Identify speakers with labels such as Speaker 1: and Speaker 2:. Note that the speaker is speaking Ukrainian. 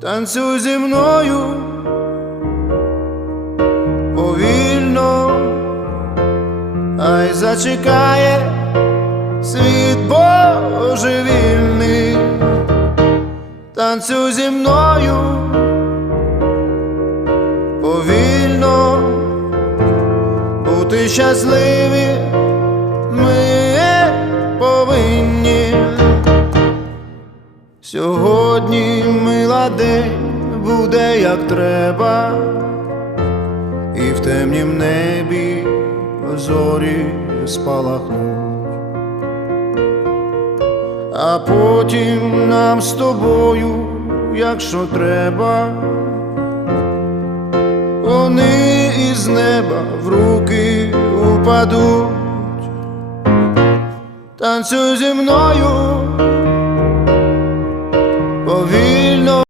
Speaker 1: танцюй зі мною повільно, ай зачекає світ божевільний, танцюй зі мною повільно, бути щасливі Сьогодні мила день буде як треба, і в темнім небі зорі спалахнуть, а потім нам з тобою, якщо треба, вони із неба в руки упадуть, танцюй зі мною повільно.